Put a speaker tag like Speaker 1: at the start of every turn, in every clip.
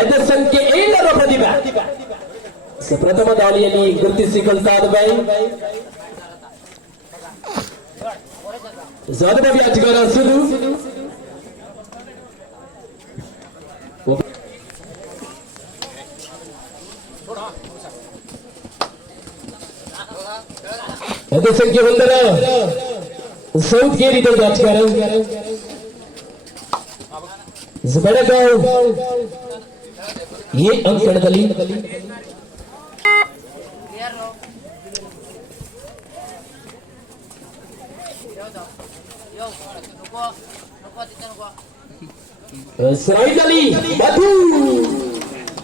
Speaker 1: ಎದ ಸಂಖ್ಯೆ ಏಳರ ಪ್ರತಿಭೆ ಸ ಪ್ರಥಮ ದಾಳಿಯಲ್ಲಿ ಗುರುತಿಸಿಕೊಳ್ತಾ ಇದ್ದಾವೆ ಅನುಭವಿ ಆಟಗಾರ ಸುದು ಎದ ಸಂಖ್ಯೆ ಒಂದರ ಸೌತ್ ಗೇರಿ ತಂಡ ಆಟಗಾರ ಬೆಳಗಾವ್ ಎ ಅಂಕಣದಲ್ಲಿ ಸ್ರೈಡಲ್ಲಿ ಮಧು!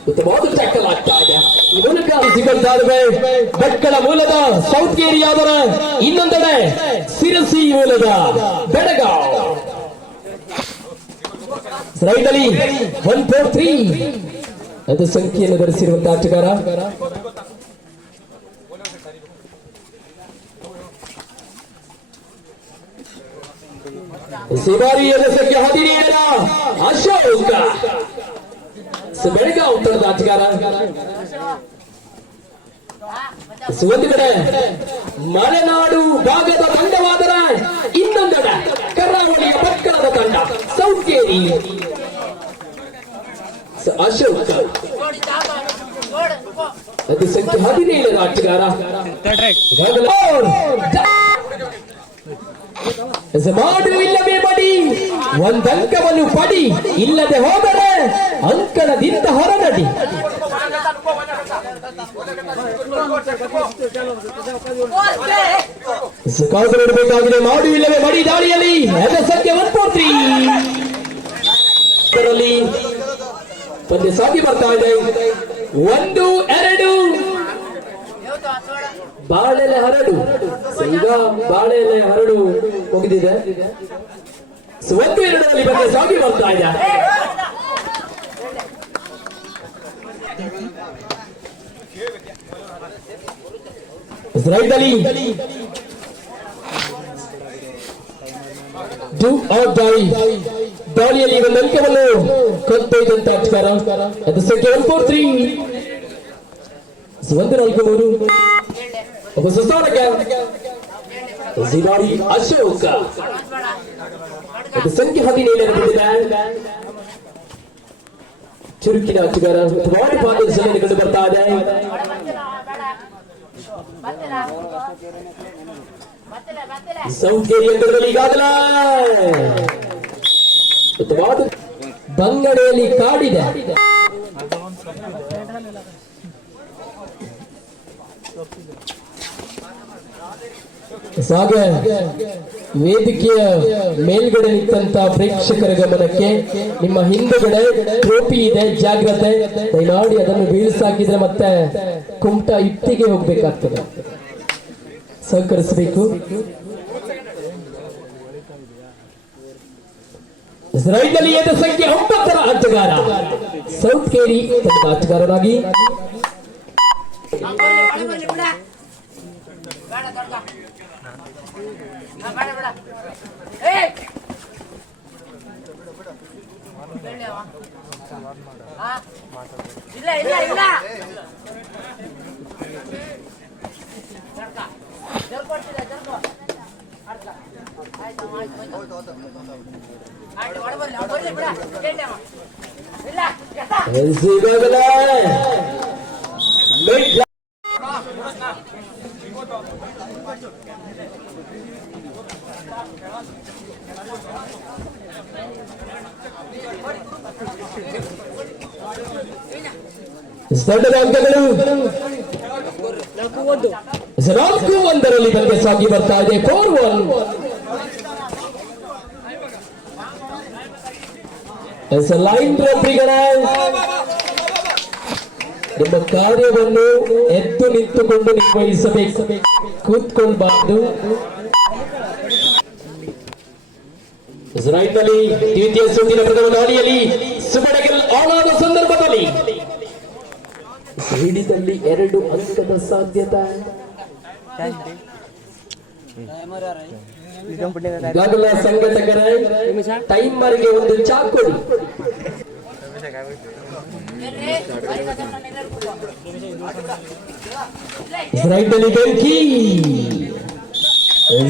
Speaker 1: ಉತ್ತಮವಾದ ಟ್ಯಾಕಲ್ ಆಗ್ತಾ ಇದೆ. ಮೂಲಕ ಸಿಗಲ್ತಾ ಇರುವೆ ಭಟ್ಕಳ ಮೂಲದ ಸೌತ್ ಏರಿಯಾದರ ಇನ್ನೊಂದೆಡೆ ಸಿರಸಿ ಮೂಲದ ಬೆಳಗಾವ್ ಸ್ರೈಡಲ್ಲಿ ಒನ್ ಫೋರ್ ತ್ರೀ ಅದು ಸಂಖ್ಯೆಯನ್ನು ಧರಿಸಿರುವಂತಹ ಆಟಗಾರ ಸಂಖ್ಯೆ ಉತ್ತರದ ಆಟಗಾರ ಮಲೆನಾಡು ಭಾಗದ ತಂಡವಾದರೆ ಇನ್ನೊಂದೆಡೆ ಕರಾವಳಿಯ ಪಕ್ಕದ ತಂಡ ಸೌಕೇರಿ ಸ- ಅಶೋಕ ಅದು ಸಂಖ್ಯೆ ಹದಿನೇಳರ ಆಟಗಾರ ಸ- ಮಾಡು ಇಲ್ಲವೇ ಬಡಿ ಒಂದಂಕವನ್ನು ಪಡಿ ಇಲ್ಲದೆ ಹೋದರೆ ಅಂಕಣದಿಂದ ಹೊರನಡಿ ಸ- ಕಾದು ನೋಡಬೇಕಾಗಿದೆ ಮಾಡು ಇಲ್ಲವೇ ಮಡಿ ದಾಳಿಯಲ್ಲಿ ಎದ ಸಂಖ್ಯೆ ಒನ್ ಫೋರ್ ತ್ರೀ ಪಂದ್ಯ ಸಾಗಿ ಬರ್ತಾ ಇದೆ. ಒಂದು, ಎರಡು. ಬಾಳೆಲೆ ಹರಡು. ಈಗ ಬಾಳೆಲೆ ಹರಡು ಮುಗಿದಿದೆ. ಒಂದು, ಎರಡರಲ್ಲಿ ಪಂದ್ಯ ಸಾಗಿ ಬರ್ತಾ ಇದೆ. ರೈತಲ್ಲಿ ಆರ್ ಡೈ ದಾಳಿಯಲ್ಲಿ ಒಂದು ಅಂಕವನ್ನು ಕತ್ತೊಯ್ದಂತ ಅಧಿಕಾರ. ಅದು ಸಂಖ್ಯೆ ಒನ್ ಫೋರ್ ತ್ರೀ ಒಂದು ನಾಲ್ಕು ಮೂರು. ಒಬ್ಬ ಸುಸ್ತಾನಕ. ಜಿರಾಡಿ ಅಶೋಕ. ಅದು ಸಂಖ್ಯೆ ಬಿಟ್ಟಿದೆ ಚುರುಕಿನ ಆಟಗಾರ ವಾಡಿ ಪಾದದಲ್ಲಿ ಕಂಡು ಬರ್ತಾ ಇದೆ. ಸೌಕರ್ಯ ಯಂತ್ರದಲ್ಲಿ ಈಗಾಗಲೇ ಬಂಗಡೆಯಲ್ಲಿ ಕಾಡಿದೆ. ಸಾಗ, ವೇದಿಕೆಯ ಮೇಲ್ಗಡೆ ನಿಂತ ಪ್ರೇಕ್ಷಕರ ಗಮನಕ್ಕೆ ನಿಮ್ಮ ಹಿಂದುಗಡೆ ಟ್ರೋಫಿ ಇದೆ, ಜಾಗ್ರತೆ. ದಯನಾಡಿ ಅದನ್ನು ಬೀಳ್ಸಾಕಿದ್ರೆ ಮತ್ತೆ ಕುಮಟ ಇತ್ತಿಗೆ ಹೋಗ್ಬೇಕಾಗ್ತದೆ. ಸಹಕರಿಸಬೇಕು. ರೈತಲ್ಲಿ ಏದ ಸಂಖ್ಯೆ ಒಂಬತ್ತರ ಆಟಗಾರ ಸೌತ್ ಕೇರಿ ತಂಡದ ಆಟಗಾರರಾಗಿ
Speaker 2: ಇಲ್ಲ ಇಲ್ಲ ಇಲ್ಲ ಜರ್ಕೊಡ್ತಿಲ್ಲ ಜರ್ಕೊ ಆಯ್ತು ಆಯ್ತು ಆಯ್ತು ಒಳ ಬರ್ಲಿ ಅವ್ನು ಬರ್ಲಿ ಬಿಡ ಕೇಳಿ ಅವ ಇಲ್ಲ ಎತ್ತ
Speaker 1: ಈಗಾಗಲೇ late ತಂಡದ ಅಂಕಗಳು ನಾಲ್ಕು ಒಂದರಲ್ಲಿ ಬಂದೆ ಸಾಗಿ ಬರ್ತಾ ಇದೆ ಫೋರ್ ಒನ್ ಲೈನ್ ರಬ್ಬಿಗಳ ನಿಮ್ಮ ಕಾರ್ಯವನ್ನು ಎದ್ದು ನಿಂತುಕೊಂಡು ನಿರ್ವಹಿಸಬೇಕು. ಕೂತ್ಕೊಳ್ಬಾರ್ದು. ಇಸ್ರಾಯೇಲ್ನಲ್ಲಿ ದ್ವಿತೀಯ ಸುತ್ತಿನ ಪ್ರಥಮ ದಾಳಿಯಲ್ಲಿ ಸುಬಡಗಲ್ ಆಳಾದ ಸಂದರ್ಭದಲ್ಲಿ ಹಿಡಿದಲ್ಲಿ ಎರಡು ಅಂಕದ ಸಾಧ್ಯತೆ. ಈಗಾಗಲೇ ಟೈಮರ್ ಟೈಮರ್ಗೆ ಒಂದು ಚಾಕು ಬ್ರೈಟಲಿ ಬೆಂಕಿ.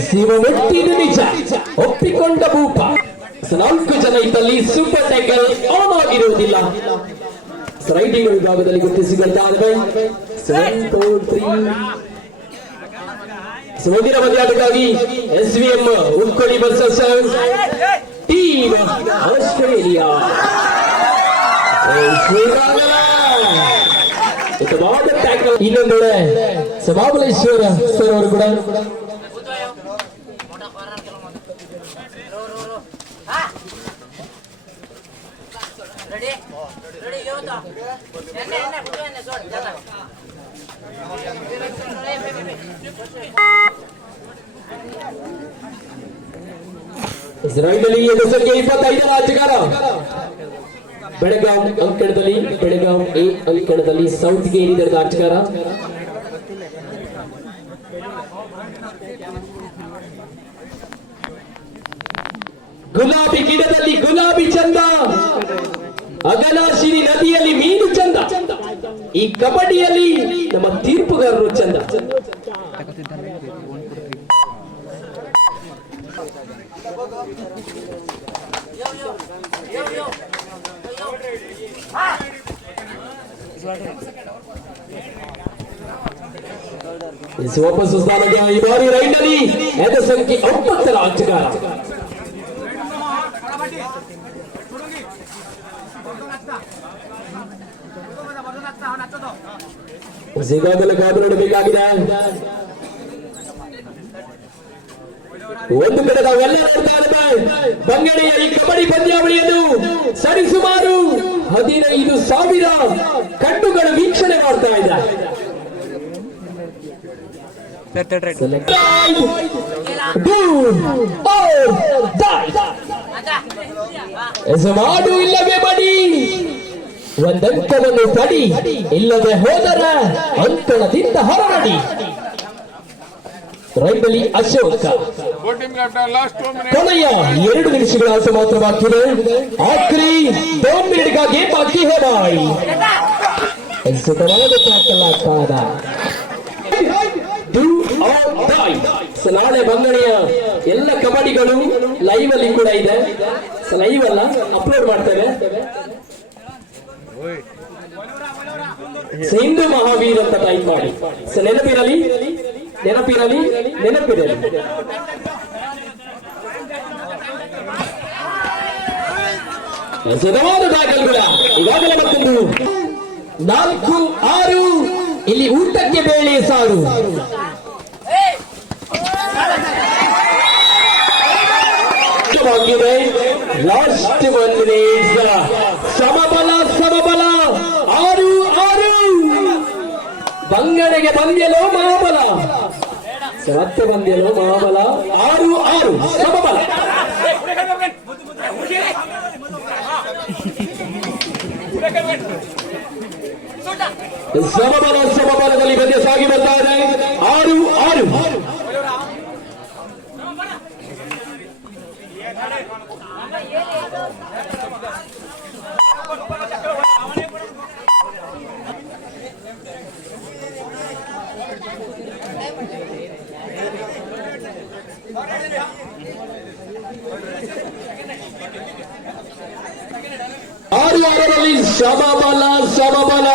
Speaker 1: ಶಿವ ಮೆಟ್ಟಿದ ನಿಜ, ಒಪ್ಪಿಕೊಂಡ ಭೂಪ. ನಾಲ್ಕು ಜನ ಇದ್ದಲ್ಲಿ ಸೂಪರ್ ಟೈಗರ್ ಆನ್ ಆಗಿರುವುದಿಲ್ಲ. ರೈಟಿಂಗ್ ವಿಭಾಗದಲ್ಲಿ ಫೋರ್ ತ್ರೀ ಮುಂದಿನ ಪಂದ್ಯಾಟಕ್ಕಾಗಿ ಎಸ್ ವಿ ಎಂ ಉಟ್ಕೊಳ್ಳಿ ವರ್ಸಸ್ ಟೀಮ್ ಆಸ್ಟ್ರೇಲಿಯಾ. ಇನ್ನೊಂದೆಡೆ ಸಮಾಬಲೇಶ್ವರ ಸರ್ ಅವರು ಕೂಡ.
Speaker 2: ರೆಡಿ?
Speaker 1: ಎದು ಸಂಖ್ಯೆ ಇಪ್ಪತ್ತೈದರ ಅಧಿಕಾರ ಬೆಳಗಾಂ ಅಂಕಣದಲ್ಲಿ, ಬೆಳಗಾಂ ಎ ಅಂಕಣದಲ್ಲಿ ಸೌತ್ಗೆ ಏರಿದ ಆಟಗಾರ ಗುಲಾಬಿ ಗಿಡದಲ್ಲಿ ಗುಲಾಬಿ ಚಂದ. ಅಗಲಾಶಿನಿ ನದಿಯಲ್ಲಿ ಮೀನು ಚಂದ. ಈ ಕಬಡ್ಡಿಯಲ್ಲಿ ನಮ್ಮ ತೀರ್ಪುಗಾರರು ಚಂದ. ಇಸ್ ವಾಪಸ್ ಸುಸ್ತಾನಗೆ ಈ ಬಾರಿ ರೈಡ್ನಲ್ಲಿ ಎದ ಸಂಖ್ಯೆ ಒಂಬತ್ತರ ಆಟಗಾರ ಈಗಾಗಲೇ ಕಾದು ನೋಡಬೇಕಾಗಿದೆ ಒಂದು ಕಡೆ ನಾವೆಲ್ಲ ನೋಡ್ತಾ ಇದ್ದೇವೆ ಬಂಗಡೆಯ ಈ ಕಬಡ್ಡಿ ಪಂದ್ಯಾವಳಿಯನ್ನು ಸರಿಸುಮಾರು ಹದಿನೈದು ಸಾವಿರ ಕಣ್ಣುಗಳು ವೀಕ್ಷಣೆ ಮಾಡ್ತಾ ಇದ್ದಾರೆ ಹೆಸರು ಇಲ್ಲವೇ ಬಡಿ. ಒಂದಂಕವನ್ನು ಪಡಿ ಇಲ್ಲದೆ ಹೋದರ ಅಂತಣದಿಂದ ಹೊರನಡಿ. ರೈಬಲಿ ಅಶೋಕ. ಕೊನೆಯ ಎರಡು ನಿಮಿಷಗಳ ಆಟ ಮಾತ್ರ ಬಾಕಿ ಇದೆ. ಆಕ್ರಿ ದೊಂಬ್ ಮಿನಿಟ್ಗಾಗಿ ಬಾಕಿ ಹೇಬಾಯ್ ನಾಳೆ ಬಂಗಡೆಯ ಎಲ್ಲ ಕಬಡ್ಡಿಗಳು ಲೈವ್ ಅಲ್ಲಿ ಕೂಡ ಇದೆ. ಲೈವ್ ಅಲ್ಲ ಅಪ್ಲೋಡ್ ಮಾಡ್ತೇವೆ. ಸಿಂಧು ಮಹಾವೀರ್ ಅಂತ ಟೈಪ್ ಮಾಡಿ. ಸೊ ನೆನಪಿರಲಿ ನೆನಪಿರಲಿ ನೆನಪಿರಲಿ. ಸುಧವಾದ ದಾಖಲೆಗಳ, ಈಗಾಗಲೇ ಮತ್ತೊಂದು. ನಾಲ್ಕು, ಆರು. ಇಲ್ಲಿ ಊಟಕ್ಕೆ ಬೇಳೆ ಸಾರು. ಲಾಸ್ಟ್ ಒನ್ ಸಮಬಲ ಸಮಬಲ. ಆರು ಆರು. ಬಂಗಡೆಗೆ ಬಂದ್ಯಲೋ ಮಹಾಬಲ. ಮತ್ತೆ ಬಂದ್ಯಲೋ ಮಹಾಬಲ ಆರು ಆರು ಸಮಬಲ ಸಮಬಲ ಸಮಬಲದಲ್ಲಿ ಪಂದ್ಯ ಸಾಗಿ ಬರ್ತಾ ಇದೆ ಆರು ಆರು ಆರು ಸಮಬಲ ಸಮಬಲ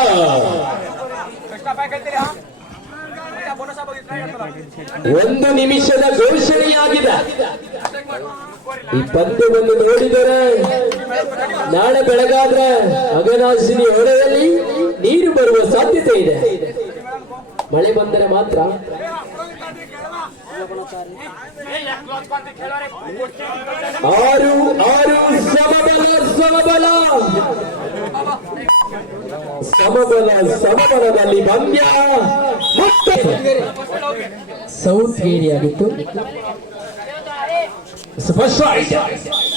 Speaker 1: ಒಂದು ನಿಮಿಷದ ಘೋಷಣೆಯಾಗಿದೆ. ಈ ಪಂದ್ಯವನ್ನು ನೋಡಿದರೆ ನಾಳೆ ಬೆಳಗಾದ್ರೆ ಅಗನಾಶಿನಿ ಹೊಡೆಯಲ್ಲಿ ನೀರು ಬರುವ ಸಾಧ್ಯತೆ ಇದೆ. ಮಳೆ ಬಂದರೆ ಮಾತ್ರ. ಆರು ಆರು ಸಮಬಲ ಸಮಬಲದಲ್ಲಿ ಪಂದ್ಯ ಮತ್ತೆ ಸೌತ್ ಏರಿಯಾ ಆಗಿತ್ತು ಫಸ್ಟ್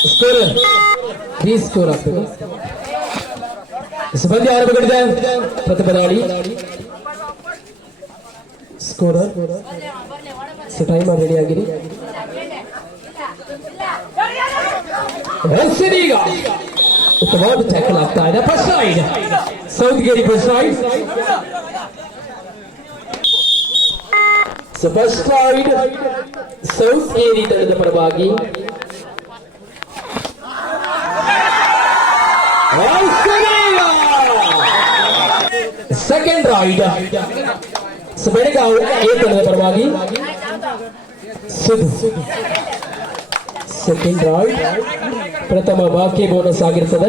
Speaker 1: ಸ್ಕೋರ್ ತ್ರೀ ಸ್ಕೋರ್ ಆಗ್ತದೆ ಪಂದ್ಯ ಆರಂಭಗೊಂಡಿದೆ ಪ್ರತಿಪದಾಡಿ ಸ್ಕೋರರ್ ಟೈಮರ್ ರೆಡಿ ಆಗಿರಿ ಹೆಸರೀಗ ಉತ್ತಮವಾದ ಟ್ಯಾಕಲ್ ಆಗ್ತಾ ಇದೆ first side south ಗೇರಿ first side first side south ಏರಿ ತಂಡದ ಪರವಾಗಿ ಸೆಕೆಂಡ್ ರೈಡ್ ಬೆಳಗಾವಿ ಎ ತಂಡದ ಪರವಾಗಿ ಸೆಕೆಂಡ್ ರೈಡ್ ಪ್ರಥಮ ಬಾಕಿ ಬೋನಸ್
Speaker 3: ಆಗಬೇಕು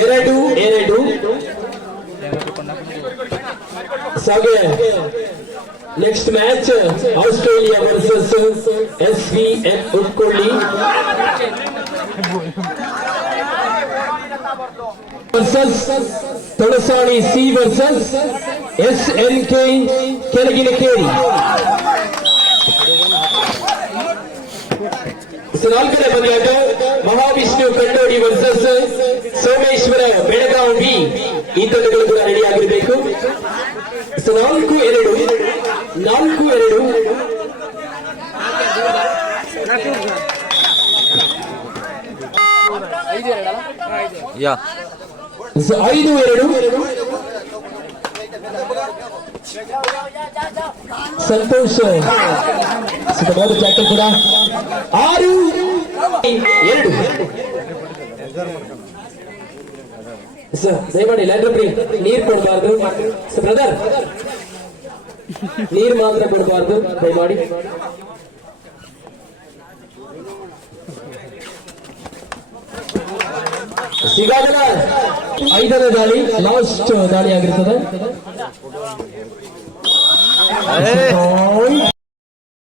Speaker 1: ಎರಡು ಎರಡು ಸಾಗೆ next match Australia versus S V N ಉಟ್ಕೊಳ್ಳಿ versus ತೊಳಸಾಣಿ C versus S N K ಕೆಳಗಿನ ಕೇರಿ ನಾಲ್ಕನೇ ಪಂದ್ಯಾಟ ಮಹಾವಿಷ್ಣು ಕಣ್ಣೋಡಿ ವರ್ಸಸ್ ಸೋಮೇಶ್ವರ ಬೆಳಗಾವಿ ಬಿ ಈ ತಂಡಗಳು ಕೂಡ ರೆಡಿ ಆಗಿರಬೇಕು ಸೊ ನಾಲ್ಕು ಎರಡು ನಾಲ್ಕು ಎರಡು
Speaker 4: ಯಾ
Speaker 1: ಸೊ ಐದು ಎರಡು ಸಂತೋಷ್ ಸುಖವಾದ ಟ್ಯಾಕಲ್ ಕೂಡ ಆರು ಎರಡು ಸರ್ ದಯಮಾಡಿ ಲೈಬ್ರರಿ ನೀರು ಕೊಡಬಾರ್ದು ಸರ್ ಬ್ರದರ್ ನೀರು ಮಾತ್ರ ಕೊಡಬಾರ್ದು ದಯಮಾಡಿ ಸಿಗಾಗಲ ಐದನೇ ದಾಳಿ ಲಾಸ್ಟ್ ದಾಳಿ ಆಗಿರ್ತದೆ 哎，